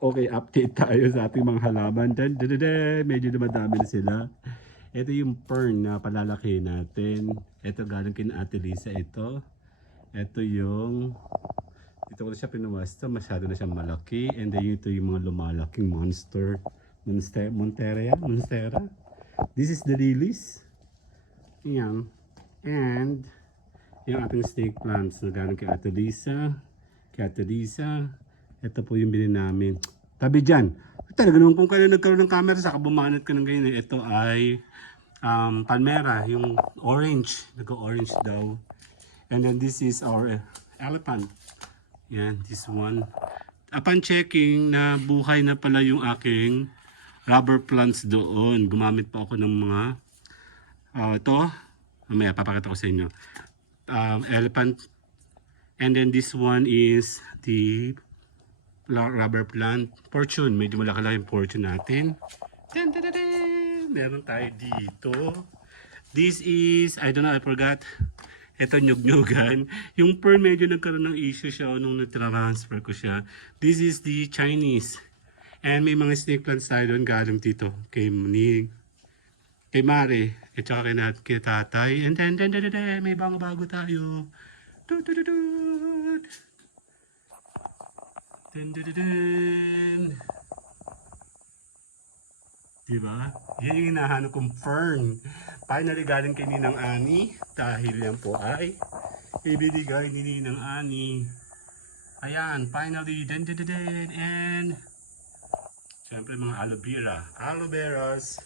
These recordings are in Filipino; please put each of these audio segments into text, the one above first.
Okay, update tayo sa ating mga halaman. Medyo dumadami na sila. Ito yung fern na palalaki natin. Ito galing kina Ate Lisa ito. Ito yung dito ko na siya pinuwasta, masyado na siyang malaki. And then ito yung mga lumalaking monstera. This is the lilies. Yan. And yung ating snake plants na galing kay Ate Lisa. Ito po yung bilhin namin. Tabi dyan. Talaga naman kung kailan nagkaroon ng camera, saka bumanat ka ng ganyan. Ito ay palmera, yung orange. Nag-orange daw. And then this is our elephant. Yan, this one. Upon checking na buhay na pala yung aking rubber plants doon. Gumamit pa ako ng mga ito. Mamaya papakita ko sa inyo. Elephant. And then this one is the rubber plant. Fortune. Medyo malaki-laki yung fortune natin. Meron tayo dito. This is, I don't know, I forgot. Ito nyug-nyugan. Yung pearl medyo nagkaroon ng issue siya nung na-transfer ko siya. This is the Chinese. And may mga snake plants tayo doon galing dito. Kay Mare. At saka kay tatay. And then, may bago tayo. Diba? Yan yung hinahanap kong fern. Finally galing kay Ninang Ani. Dahil yan po ay ibibigay ni Ninang Ani. Ayan, finally. And syempre mga aloe veras.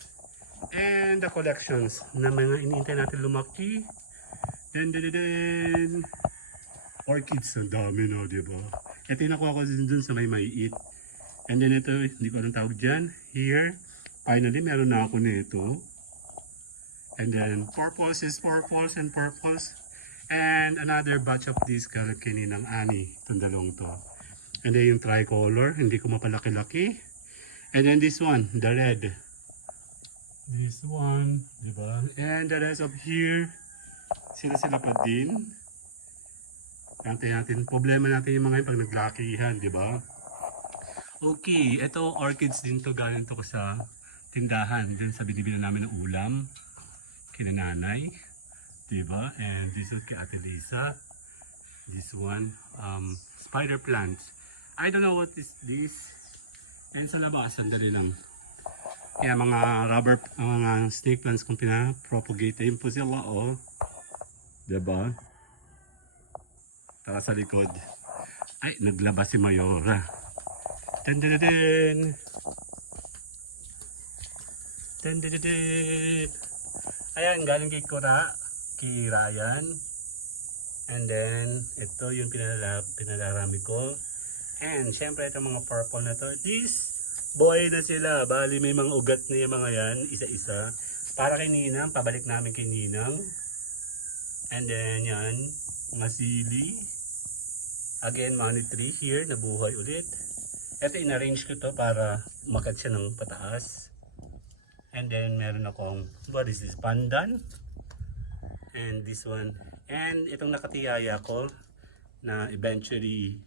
And the collections na mga iniintay natin lumaki. Orchids, ang dami no, diba? Ito yung nakuha ko dun sa may maiit. And then ito, hindi ko anong tawag dyan. Here, finally, meron na ako nito. And then, purples. And another batch of this kalakini ng Ani. Itong dalawang to. And then yung tricolor, hindi ko mapalaki-laki. And then this one, the red. This one, diba? And the rest of here, sila pa din. Kantay natin, problema natin yung mga yung pag naglakihan, diba? Okay, ito orchids din to, galing to ko sa tindahan, din sa binibili namin ng ulam, kinananay, diba? And this is kay Ate Lisa. This one, spider plants. I don't know what is this. And sa labas, sandali lang. Kaya mga mga snake plants kung pinapropagate, ayun po sila, oh. Diba? Tara sa likod. Ay, naglabas si Mayora. Dun. Ayan, galing kay Ryan. And then, ito yung pinalarami ko. And, syempre, itong mga purple na to. This, boy na sila. Bali, may mga ugat na yung mga yan. Isa-isa. Para kay Ninang, pabalik namin kay Ninang. And then, yan. Mga sili. Again, money tree here, nabuhay ulit. Ito, in-arrange ko to para makat siya ng pataas. And then, meron akong, what is this, pandan. And this one. And itong nakatiyaya ko, na eventually,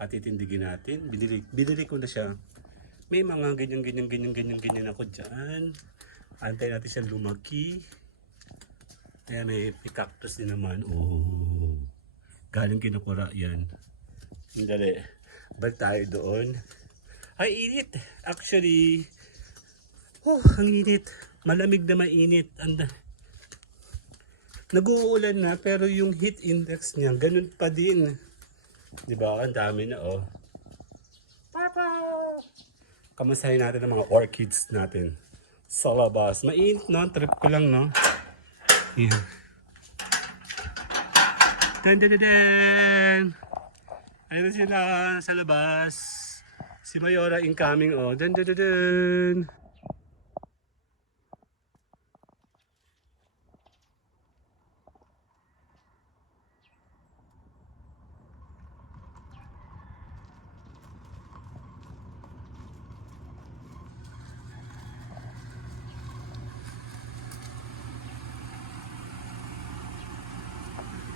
patitindigin natin. Binili ko na siya. May mga ganyan ako dyan. Antay natin siya lumaki. Kaya may cactus din naman. Oh. Galing kinukura yan. Dali. Balik tayo doon. Ay, init. Actually, ang init. Malamig na mainit. Nag-uulan na pero yung heat index niya, ganun pa din. Diba? Ang dami na, oh. Kamustahin natin ang mga orchids natin sa labas. Mainit, no? Trip ko lang, no? Yeah. Dun. Ayun sila sa labas. Si Mayora incoming, oh. Dun.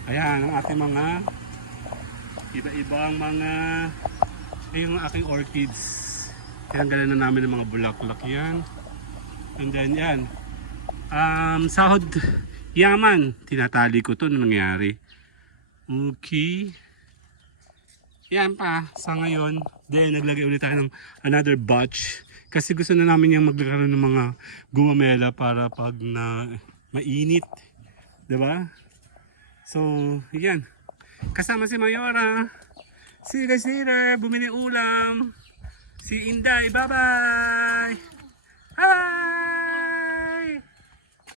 Ayan ang ating mga iba-ibang mga yung aking orchids. Tinanggalan na namin ng mga bulaklak yan. And then yan. Sahod yaman. Tinatali ko to nung nangyari. Okay. Yan pa. Sa ngayon. Then naglagay ulit tayo ng another batch. Kasi gusto na namin yung magkakaroon ng mga gumamela para pag na mainit. Diba? So, yan. Kasama si Mayora. See you guys later. Bumili ulam. Si Inday. Bye-bye. Bye-bye.